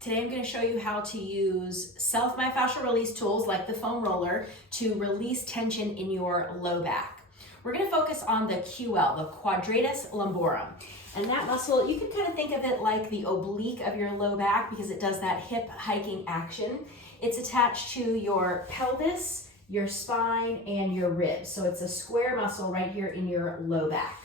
Today I'm going to show you how to use self-myofascial release tools like the foam roller to release tension in your low back. We're going to focus on the QL, the quadratus lumborum. And that muscle, you can kind of think of it like the oblique of your low back because it does that hip hiking action. It's attached to your pelvis, your spine, and your ribs. So it's a square muscle right here in your low back.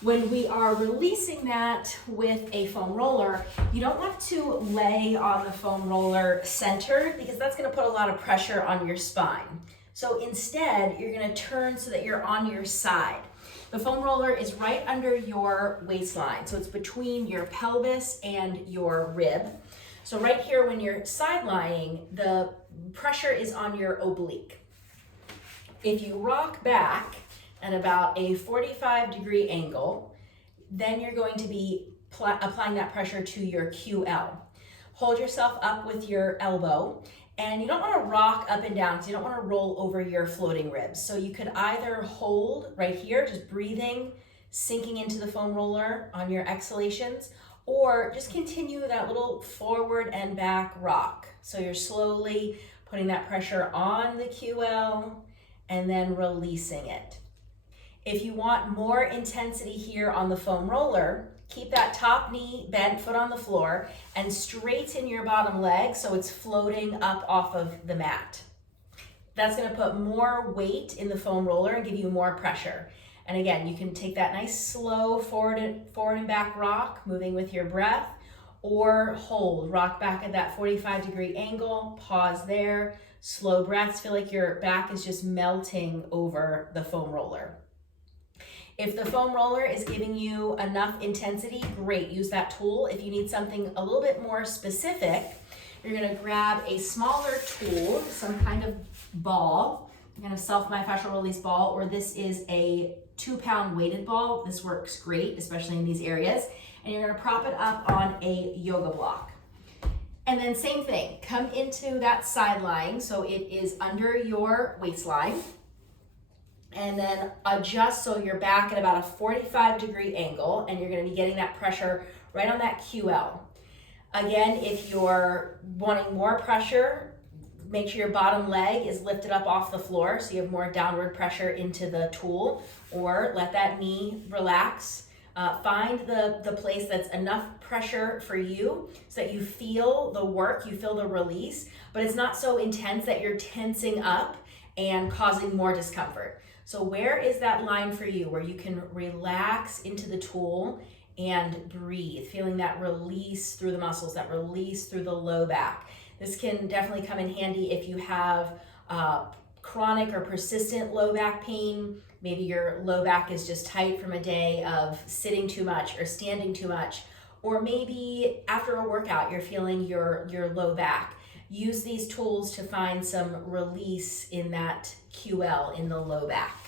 When we are releasing that with a foam roller, you don't want to lay on the foam roller centered because that's going to put a lot of pressure on your spine. So instead, you're going to turn so that you're on your side. The foam roller is right under your waistline, so it's between your pelvis and your rib. So right here when you're side lying, the pressure is on your oblique. If you rock back at about a 45-degree angle, then you're going to be applying that pressure to your QL. Hold yourself up with your elbow, and you don't want to rock up and down because you don't want to roll over your floating ribs. So you could either hold right here, just breathing, sinking into the foam roller on your exhalations, or just continue that little forward and back rock. So you're slowly putting that pressure on the QL and then releasing it. If you want more intensity here on the foam roller, keep that top knee bent, foot on the floor, and straighten your bottom leg so it's floating up off of the mat. That's going to put more weight in the foam roller and give you more pressure. And again, you can take that nice slow forward and back rock, moving with your breath, or hold, rock back at that 45-degree angle, pause there, slow breaths, feel like your back is just melting over the foam roller. If the foam roller is giving you enough intensity, great, use that tool. If you need something a little bit more specific, you're gonna grab a smaller tool, some kind of ball, kind of self-myofascial release ball, or this is a 2-pound weighted ball. This works great, especially in these areas. And you're gonna prop it up on a yoga block. And then same thing, come into that side lying, so it is under your waistline. And then adjust so you're back at about a 45-degree angle, and you're going to be getting that pressure right on that QL. Again, if you're wanting more pressure, make sure your bottom leg is lifted up off the floor so you have more downward pressure into the tool, or let that knee relax. Find the place that's enough pressure for you so that you feel the work, you feel the release, but it's not so intense that you're tensing up and causing more discomfort. So where is that line for you where you can relax into the tool and breathe, feeling that release through the muscles, that release through the low back? This can definitely come in handy if you have chronic or persistent low back pain. Maybe your low back is just tight from a day of sitting too much or standing too much, or maybe after a workout you're feeling your low back. Use these tools to find some release in that QL in the low back.